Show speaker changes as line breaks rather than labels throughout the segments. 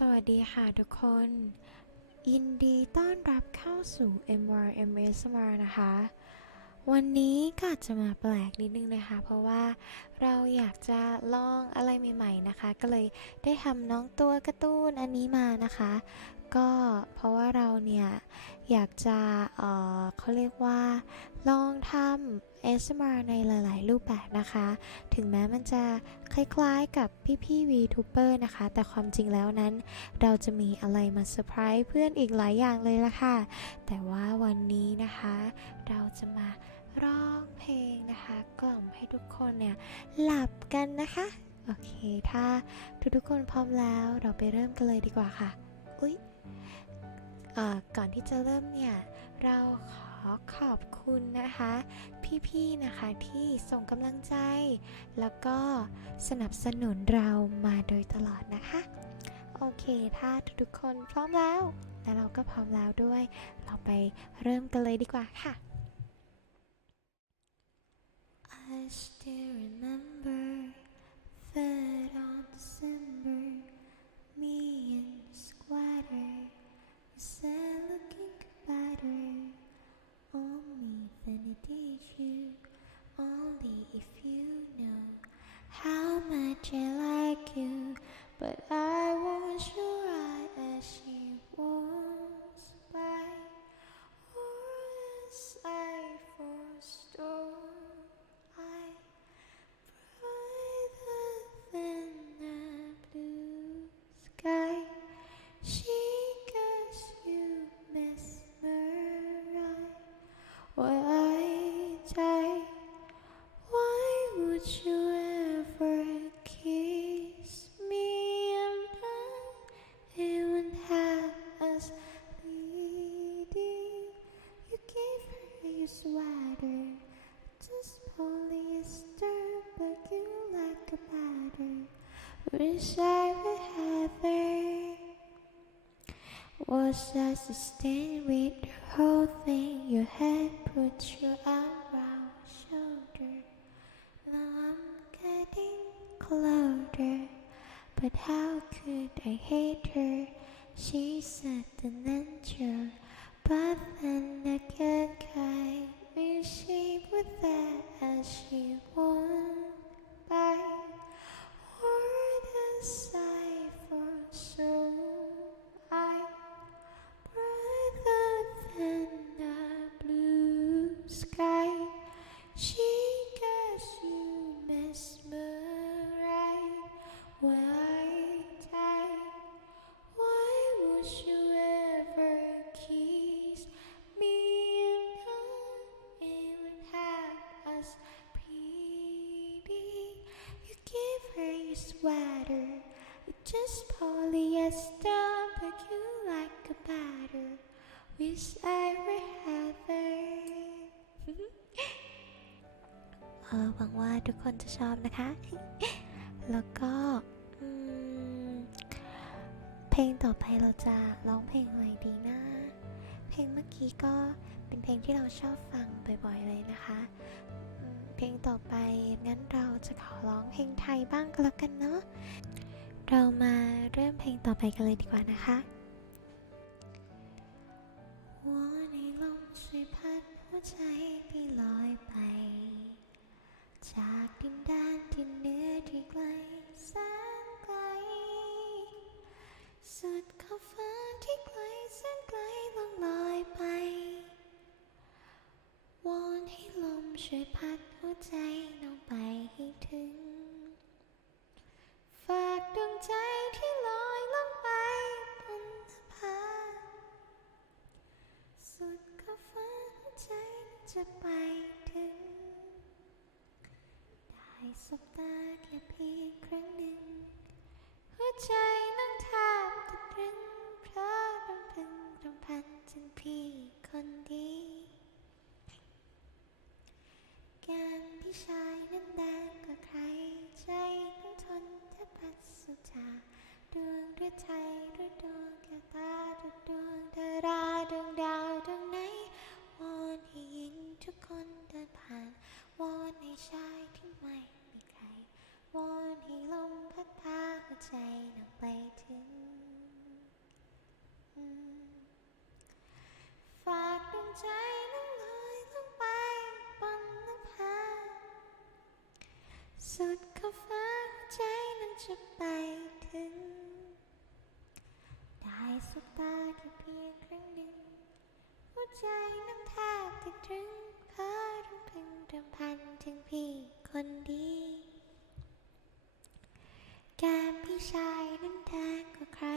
สวัสดีค่ะทุกคน ยินดีต้อนรับเข้าสู่ MRMSMR นะคะ วันนี้ก็จจะมาแปลกนิดนึงนะคะ เพราะว่าเราอยากจะลองอะไรใหม่ๆนะคะ ก็เลยได้ทำน้องตัวการ์ตูนอันนี้มานะคะ ก็เพราะว่าเราเนี่ย อยากจะเเขาเรียกว่า ลองทำ ASMR ในหลาย ๆ รูปแบบนะคะ ถึงแม้มันจะคล้าย ๆ กับพี่ๆ VTuber นะคะ แต่ความจริงแล้วนั้น เราจะมีอะไรมาเซอร์ไพรส์เพื่อนอีกหลายอย่างเลยละค่ะ แต่ว่าวันนี้นะคะ เราจะมาร้องเพลงนะคะ กล่อมให้ทุกคนเนี่ยหลับกันนะคะ โอเค ถ้าทุกๆ คนพร้อมแล้ว เราไปเริ่มกันเลยดีกว่าค่ะ อุ๊ย ก่อนที่จะเริ่มเนี่ย เราขอขอบคุณนะคะ พี่ๆนะคะที่ส่งกำลังใจ แล้วก็สนับสนุนเรามาโดยตลอดนะคะ โอเคถ้าทุกๆคนพร้อมแล้วและเราก็พร้อมแล้วด้วย เราไปเริ่มกันเลยดีกว่าค่ะ I still remember third on December wish I would have her was I sustained with the whole thing you had put your arm sweater it's just polyester but you like a batter wish I were Heather เออหวังว่าทุกคนจะชอบนะคะ แล้วก็เพลงต่อไปเราจะร้องเพลงอะไรดีนะ เพลงเมื่อกี้ก็เป็นเพลงที่เราชอบฟังบ่อยๆเลยนะคะ ลงต่อไปงั้นเราจะขอร้องเพลงไทยบ้างก็แล้วกันเนาะเรามาเริ่มเพลงต่อไปกันเลยดีกว่านะคะวอนให้ลมช่วยพัดหัวใจพี่ลอยไป จากดินแดนที่เหนือที่ไกลแสนไกล สุดขอบฟ้าที่ไกลแสนไกลล่องลอยไปวอนให้ลมช่วยพัด ใจน้องไปให้ถึง ฝากดวงใจที่ลอยล่องไปบนนภาสุดขอบฟ้าหัวใจจะไปถึง ได้สบตาแค่เพียงครั้งหนึ่ง หัวใจน้องแทบจะตรึงเพราะรำพึงรำพันถึงพี่คนดี กามพี่ชายนั้นแดงกับใคร ใจต้องทนแทบพัดสุดาดวงฤทัยฤดวงกระตาดุดดวงดาราดวงดาวดวงไหนวอนให้หญิงทุกคนเดินผ่านวอนให้ชายที่ไม่มีใครวอนให้ลมพัดพาหัวใจนำไปถึงฝากดวงใจนั้น สุดขอบฟ้าหัวใจนั้นจะไปถึง ได้สบตาแค่เพียงครั้งหนึ่ง หัวใจนั้นแทบติดตรึงขอรำพึงรำพันถึงพี่คนดี แก้มพี่ชายนั้นแดงกว่าใคร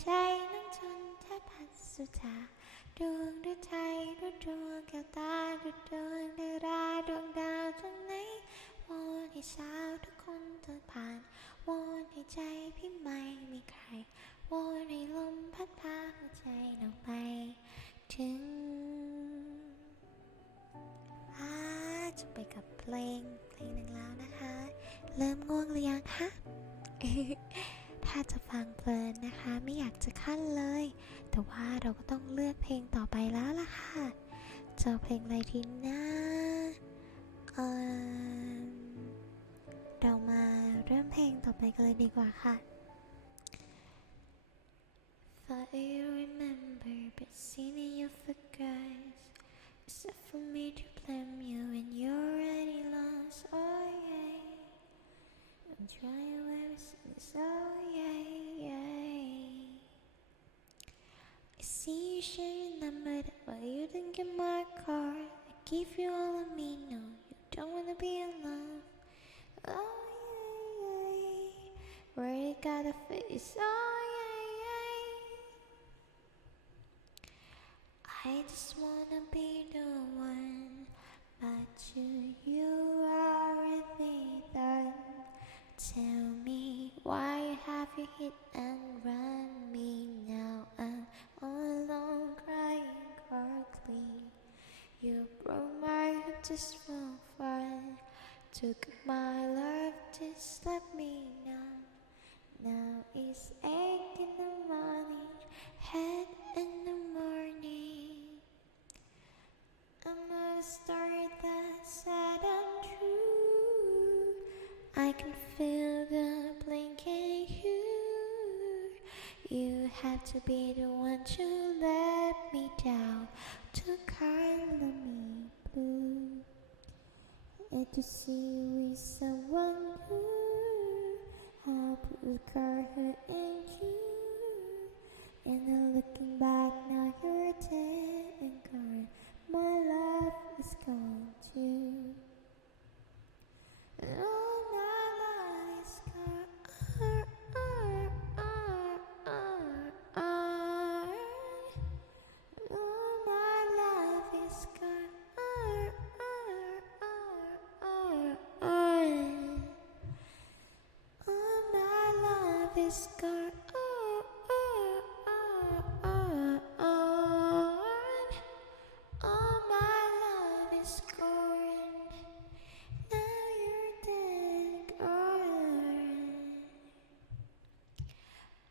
ใจนั้นจนแทบพัดสุธาดวงด้วยใจด้วยดวงแก้วตาด้วยดวงดาราดวง เพลงเพลงหนึ่งแล้วนะคะ เริ่มง่วงหรือยังคะถ้าจะฟังเพลินนะคะ ไม่อยากจะขั้นเลย แต่ว่าเราก็ต้องเลือกเพลงต่อไปแล้วล่ะค่ะจะเอเพลงอะไรทีนะเออเรามาเริ่มเพลงต่อไปกันเลยดีกว่าค่ะ Thought you remember, but seeing you forgot. Is it for me to blame Trying ever since. Oh yeah, yeah. I see you sharing number that but you didn't get my card. I give you all of me, no, you don't wanna be alone. Oh yeah, yeah. Already got a face. Oh yeah, yeah. I just wanna be the one, but you, you have you hit and run me now? I'm all alone crying quietly. You broke my heart just for fun. Took my love, just let me know. Now it's eight in the morning, head in the morning. I'm a story that's sad and true. I can Have to be the one to let me down, to color me blue. And to see with someone who I put her in you. And Oh, oh, oh, oh, oh. All my love is gone. Now you're dead, gone.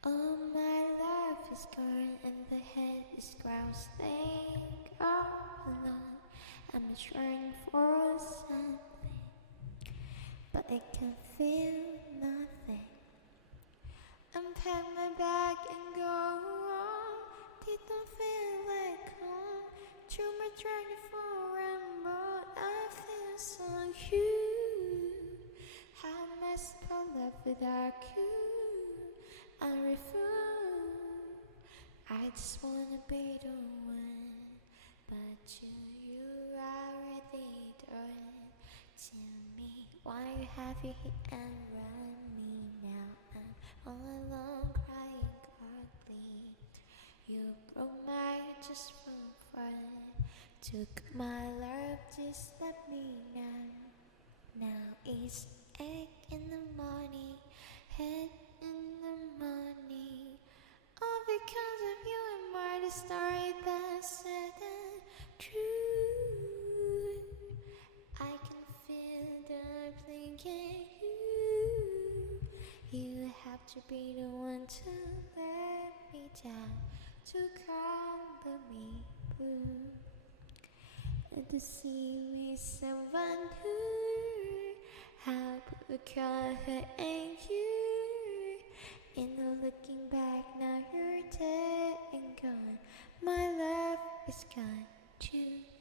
All my love is gone, and the head is grouse. Think all alone. I'm trying for something but I can feel. Unpack my bag and go home. It don't feel like home. Too much running for but I feel so huge. How am I to live without you? I refuse. I just wanna be the one, but you, you already done. Tell me why you have you hit and run me now? I'm all alone. You broke my just for fun. Took my love, just let me know. Now it's eight in the morning, head in the morning. All because of you and my the story that's sad and true. I can feel the blinking hue. You have to be the one to let me down, to color me. And to see me someone who how put color and you. In the looking back, now you're dead and gone. My love is gone too.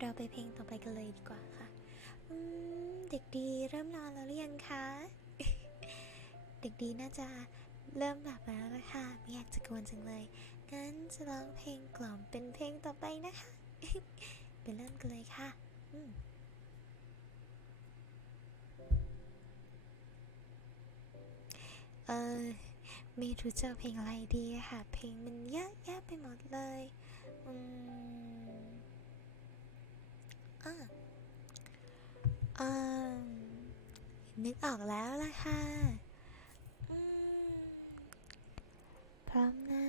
เราไปเพลงต่อไปกันเลยดีกว่าค่ะอืมเด็กดีเริ่มนอนแล้วหรือยังคะ เด็กดีน่าจะเริ่มหลับแล้วนะคะไม่อยากจะกวนจังเลย งั้นจะร้องเพลงกล่อมเป็นเพลงต่อไปนะคะ ไปเริ่มกันเลยค่ะ อืมเออไม่รู้จะเอาเพลงอะไรดีค่ะ เพลงมันเยอะแยะไปหมดเลย อืม อนึกออกแล้วล่ะค่ะพร้อมนะ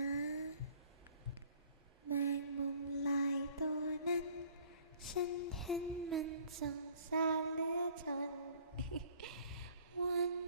แมงมุมลายตัวนั้น ฉันเห็นมันสงสารเหลือทนวัน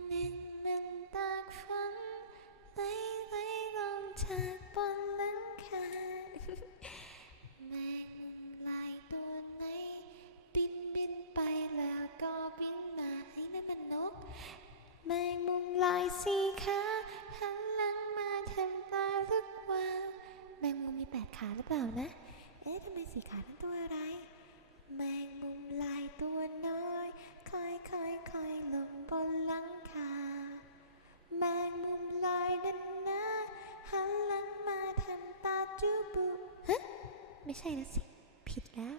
ไม่ใช่นะสิ ผิดแล้ว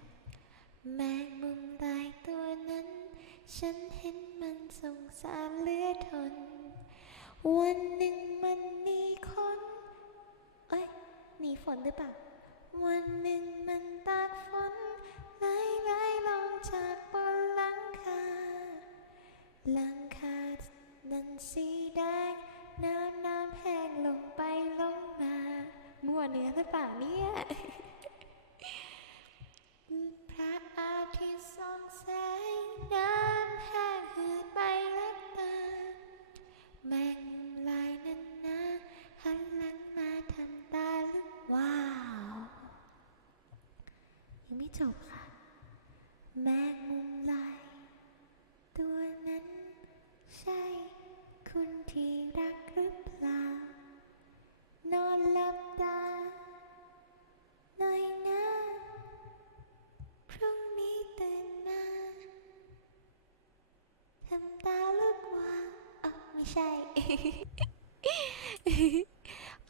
แมงมุมลายตัวนั้น ฉันเห็นมันสงสารเลือทน วันหนึ่งมันหนีคนเอ้ยหนีฝนหรือเปล่า วันหนึ่งมันตากฝนไหลไหลลงจากบนหลังคาหลังคานั้นสีแดงน้ำน้ำแห้งลงไปลงมา มั่วเนื้อหรือเปล่านี่ จบค่ะ แมงมุมลายตัวนั้นใช่คุณที่รักหรือเปล่า นอนหลับตาหน่อยนะพรุ่งนี้ตื่นมาทำตาลึกวาวอะไม่ใช่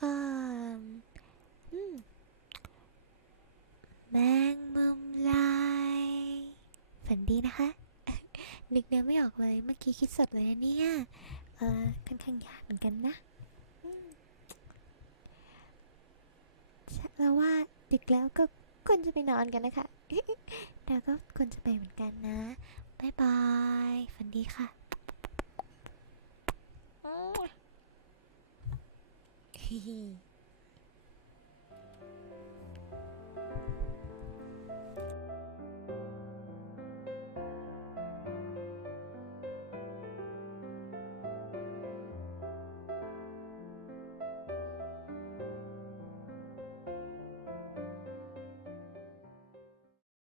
อืมอืม แมงมุมลายฝันดีนะคะ นึกเนื้อไม่ออกเลย เมื่อกี้คิดสดเลยนะเนี่ย เออค่อนข้างยากเหมือนกันนะอืมเราว่าดึกแล้วก็ควรจะไปนอนกันนะคะเราก็ควรจะไปเหมือนกันนะบายบายฝันดีค่ะฮิฮิ